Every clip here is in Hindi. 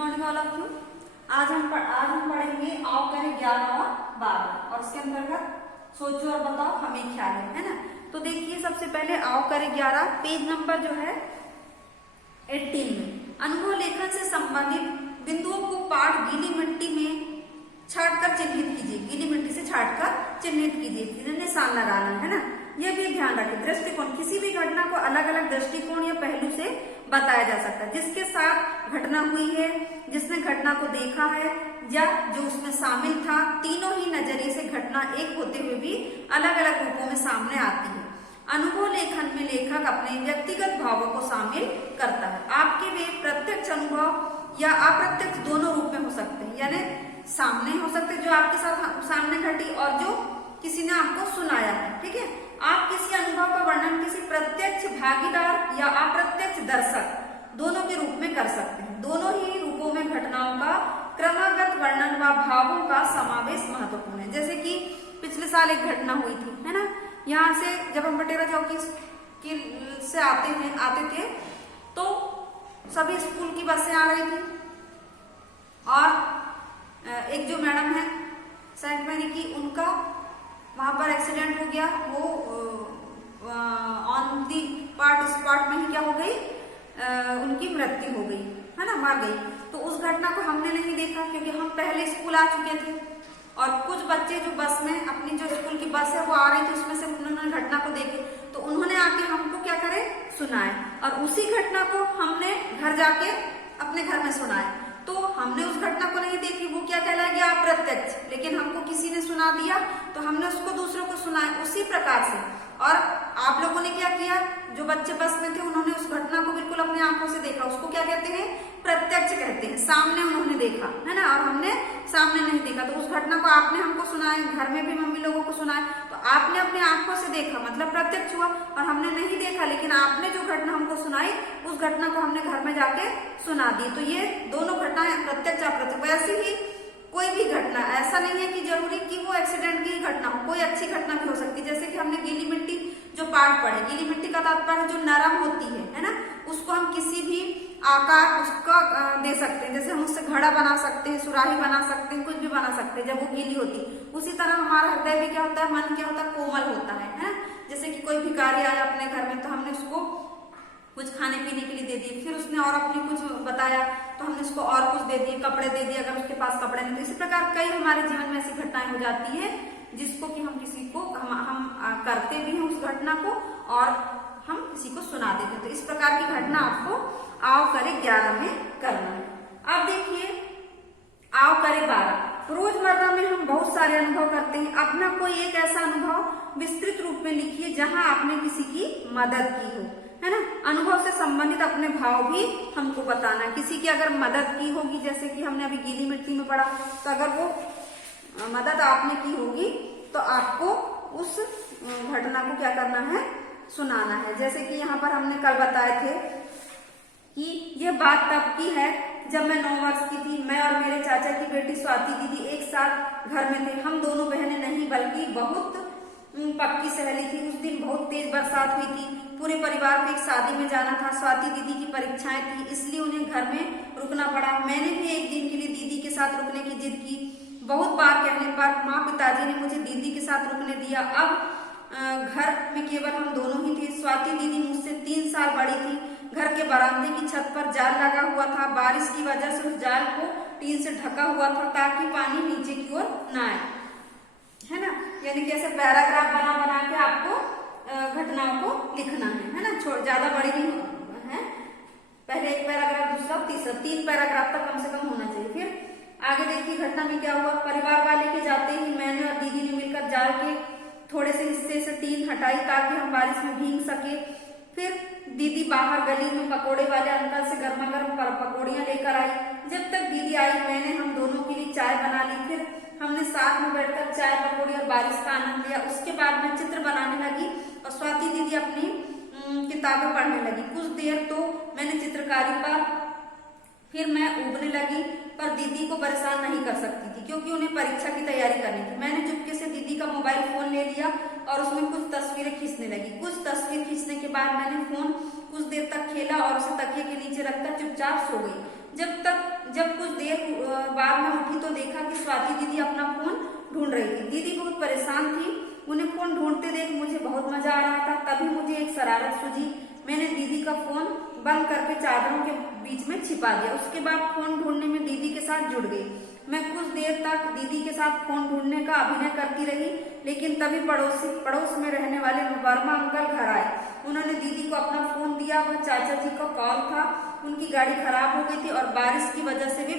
Morning all of you. आज हम पढ़ेंगे आओ करें 11 और 12 और इसके अंतर्गत सोचो और बताओ हमें ख्याल है ना। तो देखिए सबसे पहले आओ करें 11 पेज नंबर जो है 18 में अनुभव लेखन से संबंधित बिंदुओं को पाठ गीली मिट्टी में छाटकर चिन्हित कीजिए। गीली मिट्टी से छाटकर चिन्हित कीजिए, निशान लगाना है ना। यह भी ध्यान रखें दृष्टिकोण, किसी भी घटना को अलग अलग दृष्टिकोण या पहलू से बताया जा सकता है। जिसके साथ घटना हुई है, जिसने घटना को देखा है या जो उसमें शामिल था, तीनों ही नजरिए से घटना एक होते हुए भी अलग अलग रूपों में सामने आती है। अनुभव लेखन में लेखक अपने व्यक्तिगत भावों को शामिल करता है। आपके वे प्रत्यक्ष अनुभव या अप्रत्यक्ष दोनों रूप में हो सकते हैं, यानी सामने हो सकते हैं जो आपके साथ सामने घटी और जो किसी ने आपको सुनाया है। ठीक है, आप किसी अनुभव का वर्णन किसी प्रत्यक्ष भागीदार या अप्रत्यक्ष दर्शक दोनों के रूप में कर सकते हैं। दोनों ही रूपों में घटनाओं का क्रमागत वर्णन व भावों का समावेश महत्वपूर्ण है। जैसे कि पिछले साल एक घटना हुई थी, है ना। यहाँ से जब हम बटेरा चौकी से आते थे तो सभी स्कूल की बसें आ रही थी और एक जो मैडम है सेंट मैरी की, उनका वहां पर एक्सीडेंट हो गया। वो ऑन दी स्पॉट में ही क्या हो गई, उनकी मृत्यु हो गई, है ना, मर गई। तो उस घटना को हमने नहीं देखा क्योंकि हम पहले स्कूल आ चुके थे और कुछ बच्चे जो बस में अपनी जो स्कूल की बस है वो आ रही थी, उसमें से उन्होंने घटना को देखे तो उन्होंने आके हमको क्या करे, सुनाए। और उसी घटना को हमने घर जाके अपने घर में सुनाए। तो हमने उस घटना को नहीं देखी, वो क्या कहलाएगी, अप्रत्यक्ष, लेकिन हमको किसी ने सुना दिया तो हमने उसको दूसरों को सुनाया। उसी प्रकार से और आप लोगों ने क्या किया, जो बच्चे बस में थे उन्होंने उस घटना को बिल्कुल अपनी आंखों से देखा, उसको क्या कहते हैं, प्रत्यक्ष कहते हैं। सामने उन्होंने देखा, है ना, और हमने सामने नहीं देखा। तो उस घटना को आपने हमको सुनाया, घर में भी मम्मी लोगों को सुनाया, तो आपने अपनी आंखों से देखा मतलब प्रत्यक्ष हुआ, और हमने नहीं देखा लेकिन आपने जो घटना हमको सुनाई उस घटना को हमने घर में जाके सुना दी। तो ये दोनों घटनाएं प्रत्यक्ष अप्रत्यक्ष। वैसे ही कोई भी घटना, ऐसा नहीं है कि जरूरी कि वो एक्सीडेंट की घटना हो, कोई अच्छी घटना भी हो सकती है। जैसे कि हमने गीली मिट्टी जो पाठ पढ़े, गीली मिट्टी का तात्पर्य जो नरम होती है ना, उसको हम किसी भी आकार उसका दे सकते हैं। जैसे हम उससे घड़ा बना सकते हैं, सुराही बना सकते हैं, कुछ भी बना सकते हैं जब वो गीली होती। उसी तरह हमारा हृदय भी क्या होता है, मन क्या होता है, कोमल होता है। जैसे कि कोई भिखारी आया अपने घर में तो हमने उसको कुछ खाने पीने के लिए दे दिए, फिर उसने और अपनी कुछ बताया तो हमने उसको और कुछ दे दिए, कपड़े दे दिए अगर उसके पास कपड़े नहीं। तो इसी प्रकार कई हमारे जीवन में ऐसी घटनाएं हो जाती है जिसको कि हम किसी को हम करते भी हैं उस घटना को और हम किसी को सुना देते हैं। तो इस प्रकार की घटना आपको आओ करे 11 में करना है। अब देखिए आओ करे 12। रोजमर्रा में हम बहुत सारे अनुभव करते हैं। अपना कोई एक ऐसा अनुभव विस्तृत रूप में लिखिए जहां आपने किसी की मदद की हो, है ना। अनुभव से संबंधित अपने भाव भी हमको बताना है। किसी की अगर मदद की होगी, जैसे कि हमने अभी गीली मिट्टी में पढ़ा, तो अगर वो मदद आपने की होगी तो आपको उस घटना को क्या करना है, सुनाना है। जैसे कि यहाँ पर हमने कल बताए थे कि ये बात तब की है जब मैं 9 वर्ष की थी। मैं और मेरे चाचा की बेटी स्वाति दीदी एक साथ घर में थे। हम दोनों बहनें नहीं बल्कि बहुत पक्की सहेली थी। उस दिन बहुत तेज बरसात हुई थी। पूरे परिवार को एक शादी में जाना था। स्वाति दीदी की परीक्षाएं थी, इसलिए उन्हें घर में रुकना पड़ा। मैंने भी एक दिन के लिए दीदी के साथ रुकने की जिद की। बहुत बार कहने पर माँ पिताजी ने मुझे दीदी के साथ रुकने दिया। अब घर में केवल हम दोनों ही थे। स्वाति दीदी मुझसे 3 साल बड़ी थी। घर के बरामदे की छत पर जाल लगा हुआ था। बारिश की वजह से उस जाल को टीन से ढका हुआ था ताकि पानी नीचे की ओर न आए, है ना। यानी कि ऐसे पैराग्राफ बना बना के आपको घटनाओं को लिखना है ना। ज्यादा बड़ी नहीं है, पहले एक पैराग्राफ, दूसरा, तीसरा, 3 पैराग्राफ तक कम से कम होना चाहिए। फिर आगे देखिए घटना में क्या हुआ। परिवार वाले के जाते ही मैंने और दीदी ने मिलकर जाल के थोड़े से हिस्से से टीन हटाई ताकि हम बारिश में भीग सके। फिर दीदी बाहर गली में पकोड़े वाले अंकल से गर्मा गर्म पकौड़ियां लेकर आई। जब तक दीदी आई मैंने हम दोनों के लिए चाय बना ली। फिर हमने साथ में बैठकर चाय, पकौड़ी और बारिश का आनंद लिया। उसके बाद मैं चित्र बनाने लगी और स्वाति दीदी अपनी किताबें पढ़ने लगी। कुछ देर तो मैंने चित्रकारी पर, फिर मैं उबने लगी, पर दीदी को परेशान नहीं कर सकती थी क्योंकि उन्हें परीक्षा की तैयारी करनी थी। मैंने चुपके से दीदी का मोबाइल फोन ले लिया और उसमें कुछ तस्वीरें खींचने लगी। कुछ तस्वीर खींचने के बाद मैंने फोन कुछ देर तक खेला और उसे तकिए के नीचे रखकर चुपचाप सो गई। जब कुछ देर बाद में उठी तो देखा कि स्वाति दीदी अपना फोन ढूंढ रही थी। दीदी बहुत परेशान थी। उन्हें फोन ढूंढते देख मुझे बहुत मजा आ रहा था। तभी मुझे एक शरारत सूझी। मैंने दीदी का फोन बंद करके चादरों के बीच में छिपा दिया। उसके बाद फोन ढूंढने में दीदी के साथ जुड़ गई। मैं कुछ देर तक दीदी के साथ फोन ढूंढने का अभिनय करती रही, लेकिन तभी पड़ोस में रहने वाले वर्मा अंकल घर आए। उन्होंने दीदी को अपना फोन दिया। वह चाचा जी का कॉल था। उनकी गाड़ी खराब हो गई थी और बारिश की वजह से वे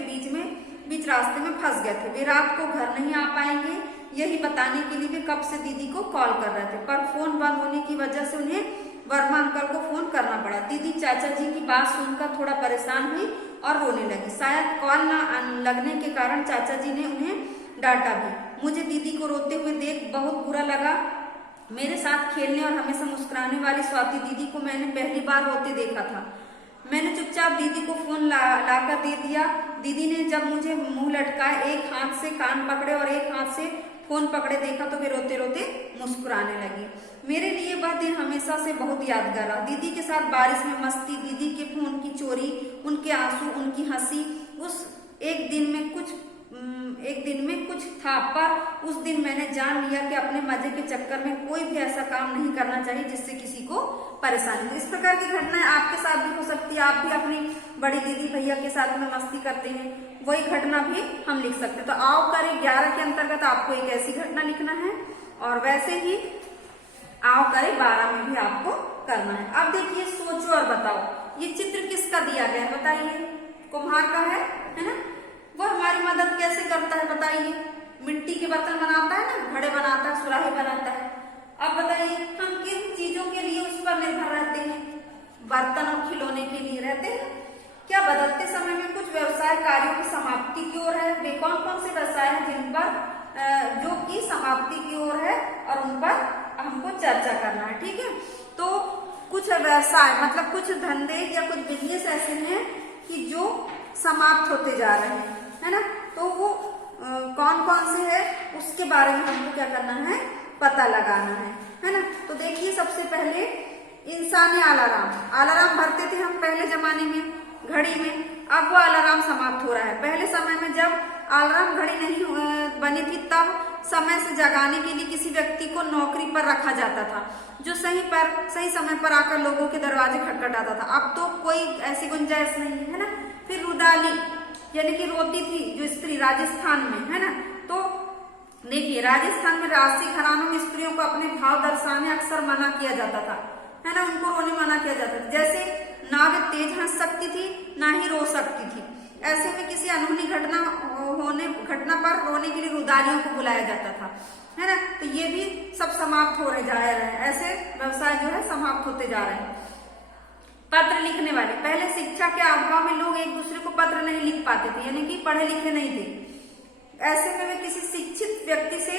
बीच रास्ते में फंस गए थे। वे रात को घर नहीं आ पाएंगे, यही बताने के लिए वे कब से दीदी को कॉल कर रहे थे, पर फोन बंद होने की वजह से उन्हें वर्मा अंकल को फोन करना पड़ा। दीदी चाचा जी की बात सुनकर थोड़ा परेशान हुई और रोने लगी। शायद कॉल न लगने के कारण चाचा जी ने उन्हें डांटा भी। मुझे दीदी को रोते हुए देख बहुत बुरा लगा। मेरे साथ खेलने और हमेशा मुस्कुराने वाली स्वाति दीदी को मैंने पहली बार रोते देखा था। मैंने चुपचाप दीदी को फोन लाकर दे दिया। दीदी ने जब मुझे मुंह लटकाए, एक हाथ से कान पकड़े और एक हाथ से फोन पकड़े देखा तो वे रोते रोते मुस्कुराने लगी। मेरे लिए वह दिन हमेशा से बहुत यादगार रहा। दीदी के साथ बारिश में मस्ती, दीदी के फोन की चोरी, उनके आंसू, उनकी हंसी। उस एक दिन में कुछ था, पर उस दिन मैंने जान लिया कि अपने मजे के चक्कर में कोई भी ऐसा काम नहीं करना चाहिए जिससे किसी को परेशानी हो। इस प्रकार की घटनाएं आपके साथ भी हो सकती है। आप भी अपनी बड़ी दीदी भैया के साथ में मस्ती करते हैं, वही घटना भी हम लिख सकते हैं। तो आओ करें 11 के अंतर्गत आपको एक ऐसी घटना लिखना है और वैसे ही आओ करें 12 में भी आपको करना है। अब देखिए, सोचो और बताओ, ये चित्र किसका दिया गया है बताइए। कुम्हार का है ना। वो हमारी मदद कैसे करता है बताइए। मिट्टी के बर्तन बनाता है ना, घड़े बनाता है, सुराही बनाता है। अब बताइए, हम किन चीजों के लिए उस पर निर्भर रहते हैं? बर्तन और खिलौने के लिए रहते हैं। क्या बदलते समय में कुछ व्यवसाय कार्यों की समाप्ति की ओर है? वे कौन कौन से व्यवसाय हैं जिन पर जो कि समाप्ति की ओर है और उन पर हमको चर्चा करना है, ठीक है। तो कुछ व्यवसाय मतलब कुछ धंधे या कुछ बिजनेस ऐसे हैं कि जो समाप्त होते जा रहे हैं, है ना। तो वो कौन कौन से है उसके बारे में हमको क्या करना है, पता लगाना है ना। तो देखिए, सबसे पहले इंसानी अलार्म भरते थे हम पहले जमाने में घड़ी में। अब वो अलार्म समाप्त हो रहा है। पहले समय में जब अलार्म घड़ी नहीं बनी थी तब समय से जगाने के लिए किसी व्यक्ति को नौकरी पर रखा जाता था, जो सही समय पर आकर लोगों के दरवाजे खटखटाता था। अब तो कोई ऐसी गुंजाइश नहीं है ना। फिर रुदाली यानी कि रोती थी जो स्त्री राजस्थान में, है ना। तो देखिए, राजस्थान में राजसी घरानों में स्त्रियों को अपने भाव दर्शाने अक्सर मना किया जाता था, है ना। उनको रोने मना किया जाता था। जैसे ना वे तेज हंस सकती थी, ना ही रो सकती थी। ऐसे में किसी अनहोनी घटना पर रोने के लिए रुदालियों को बुलाया जाता था, है ना। तो ये भी सब समाप्त होने जा रहे हैं। ऐसे व्यवसाय जो है समाप्त होते जा रहे हैं। पत्र लिखने वाले, पहले शिक्षा के अभाव में लोग एक दूसरे को पत्र नहीं लिख पाते थे, यानी कि पढ़े लिखे नहीं थे। ऐसे में वे किसी शिक्षित व्यक्ति से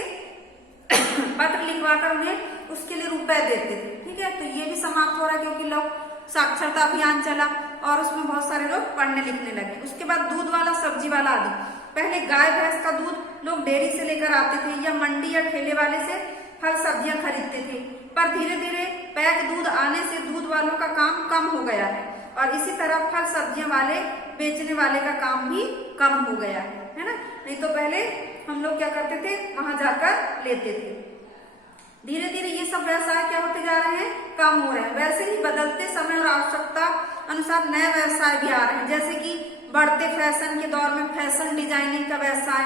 पत्र लिखवाकर उन्हें उसके लिए रुपए देते थे, ठीक है। तो ये भी समाप्त हो रहा है क्योंकि लोग साक्षरता अभियान चला और उसमें बहुत सारे लोग पढ़ने लिखने लगे। उसके बाद दूध वाला, सब्जी वाला आदि। पहले गाय भैंस का दूध लोग डेयरी से लेकर आते थे या मंडी या ठेले वाले से फल सब्जियां खरीदते थे, पर धीरे धीरे पैक दूध आने से दूध वालों का काम कम हो गया है और इसी तरह फल सब्जियां वाले बेचने वाले का काम भी कम हो गया है ना। नहीं तो पहले हम लोग क्या करते थे, वहां जाकर लेते थे। धीरे धीरे ये सब व्यवसाय क्या होते जा रहे हैं, कम हो रहे हैं। वैसे ही बदलते समय और आवश्यकता अनुसार नए व्यवसाय भी आ रहे हैं, जैसे कि बढ़ते फैशन के दौर में फैशन डिजाइनिंग का व्यवसाय,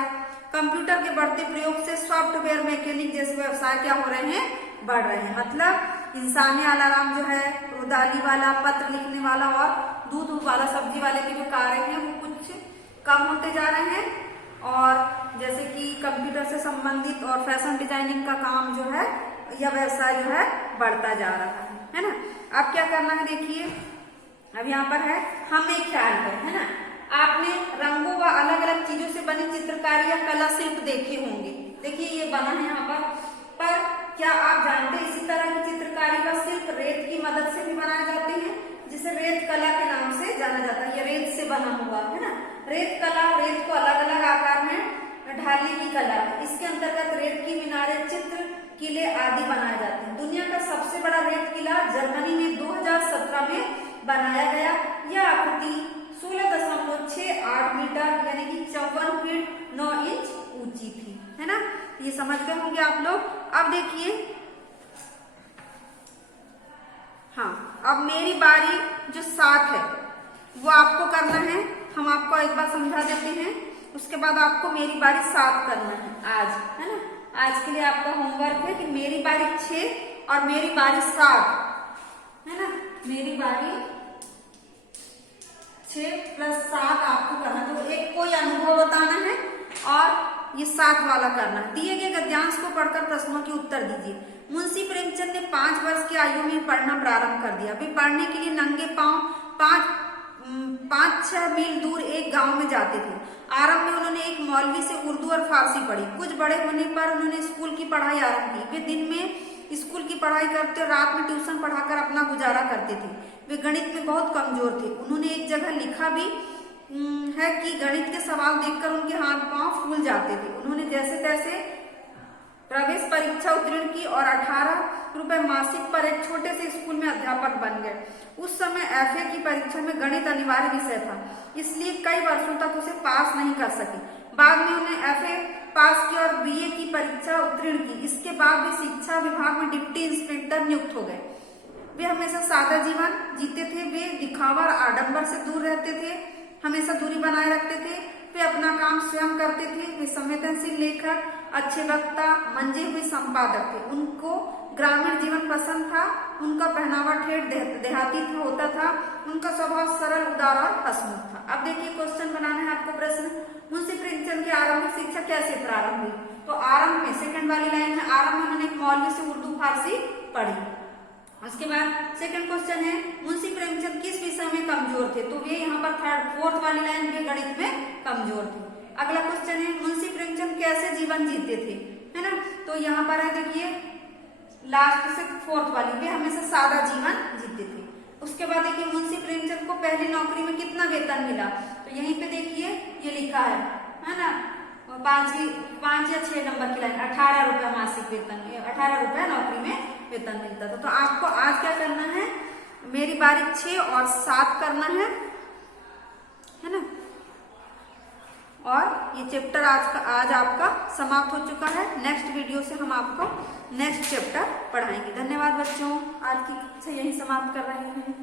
कंप्यूटर के बढ़ते प्रयोग से सॉफ्टवेयर मैकेनिक जैसे व्यवसाय क्या हो रहे हैं, बढ़ रहे हैं। मतलब इंसानी अलार्म जो है, रुदाली वाला, पत्र लिखने वाला और दूध वाला, सब्जी वाले के जो कार्य हैं वो कुछ कम होते जा रहे हैं और जैसे कि कंप्यूटर से संबंधित और फैशन डिजाइनिंग का काम जो है या व्यवसाय जो है बढ़ता जा रहा है ना। अब क्या करना है, देखिए अब यहाँ पर है हमें ख्याल है ना। आपने रंगों व अलग अलग चीजों से बनी चित्रकारी या कला शिल्प देखे होंगे। देखिए ये बना है यहाँ पर क्या आप जानते हैं इसी तरह की चित्रकारी व शिल्प रेत की मदद से भी बनाए जाते हैं, जिसे रेत कला के नाम से जाना जाता है। ये रेत से बना हुआ है ना। रेत कला, रेत को अलग अलग आकार में ढालने की कला है। इसके अंतर्गत रेत की मीनारें, चित्र, किले आदि बनाए जाते हैं। दुनिया का सबसे बड़ा रेत किला जर्मनी में 2017 में बनाया गया। यह आकृति 16.6 समझ गए होंगे आप लोग। अब देखिए, हाँ, अब मेरी बारी जो 7 है वो आपको करना है। हम आपको एक बार समझा देते हैं, उसके बाद आपको मेरी बारी 7 करना है आज, है ना। आज के लिए आपका होमवर्क है कि मेरी बारी 6 और मेरी बारी 7, है ना। मेरी बारी 6 + 7 आपको करना है। तो एक कोई अनुभव बताना है और ये 7 वाला करना है। दिए गए गद्यांश को पढ़कर प्रश्नों के उत्तर दीजिए। मुंशी प्रेमचंद ने 5 वर्ष की आयु में पढ़ना प्रारंभ कर दिया। वे पढ़ने के लिए नंगे पांव 5-6 मील दूर एक गांव में जाते थे। आरंभ में उन्होंने एक मौलवी से उर्दू और फारसी पढ़ी। कुछ बड़े होने पर उन्होंने स्कूल की पढ़ाई आरंभ की। वे दिन में स्कूल की पढ़ाई करते और रात में ट्यूशन पढ़ाकर अपना गुजारा करते थे। वे गणित में बहुत कमजोर थे। उन्होंने एक जगह लिखा भी है कि गणित के सवाल देखकर उनके हाथ पांव फूल जाते थे। उन्होंने जैसे तैसे प्रवेश परीक्षा उत्तीर्ण की और 18 रुपए मासिक पर एक छोटे से स्कूल में अध्यापक बन गए। उस समय FA की परीक्षा में गणित अनिवार्य विषय था, इसलिए कई वर्षों तक उसे पास नहीं कर सके। बाद में उन्हें FA पास की और BA की परीक्षा उत्तीर्ण की। इसके बाद वे शिक्षा विभाग में डिप्टी इंस्पेक्टर नियुक्त हो गए। वे हमेशा सादा जीवन जीते थे। वे दिखावा और आडंबर से दूर रहते थे, हमेशा दूरी बनाए रखते थे। वे अपना काम स्वयं करते थे। वे संवेदनशील लेखक, अच्छे वक्ता, मंजे हुए संपादक थे। उनको ग्रामीण जीवन पसंद था। उनका पहनावा ठेठ देहाती होता था। उनका स्वभाव सरल, उदार और हंसमुख था। अब देखिए, क्वेश्चन बनाना है आपको। प्रश्न, मुंशी प्रेमचंद की आरंभिक शिक्षा कैसे प्रारंभ हुई? तो आरंभ में, सेकंड वाली लाइन में, आरंभ में उन्होंने एक मौलवी से उर्दू फारसी पढ़ी। उसके बाद सेकंड क्वेश्चन है, मुंशी प्रेमचंद किस विषय में कमजोर थे? तो वे यहाँ पर फोर्थ वाली लाइन में गणित में कमजोर थे। अगला क्वेश्चन है, मुंशी प्रेमचंद कैसे जीवन जीते थे? है ना। तो यहाँ पर है, देखिए लास्ट से फोर्थ वाली, वे हमेशा सादा जीवन जीते थे। उसके बाद देखिए, मुंशी प्रेमचंद को पहली नौकरी में कितना वेतन मिला? तो यहीं पे देखिए ये लिखा है ना, 5 या 6 नंबर की लाइन, 18 रुपया मासिक वेतन, 18 रुपया नौकरी में वेतन मिलता था। तो आपको आज क्या करना है, मेरी बारी 6 और 7 करना है ना। और ये चैप्टर आज आपका समाप्त हो चुका है। नेक्स्ट वीडियो से हम आपको नेक्स्ट चैप्टर पढ़ाएंगे। धन्यवाद बच्चों, आज की कक्षा यहीं समाप्त कर रहे हैं।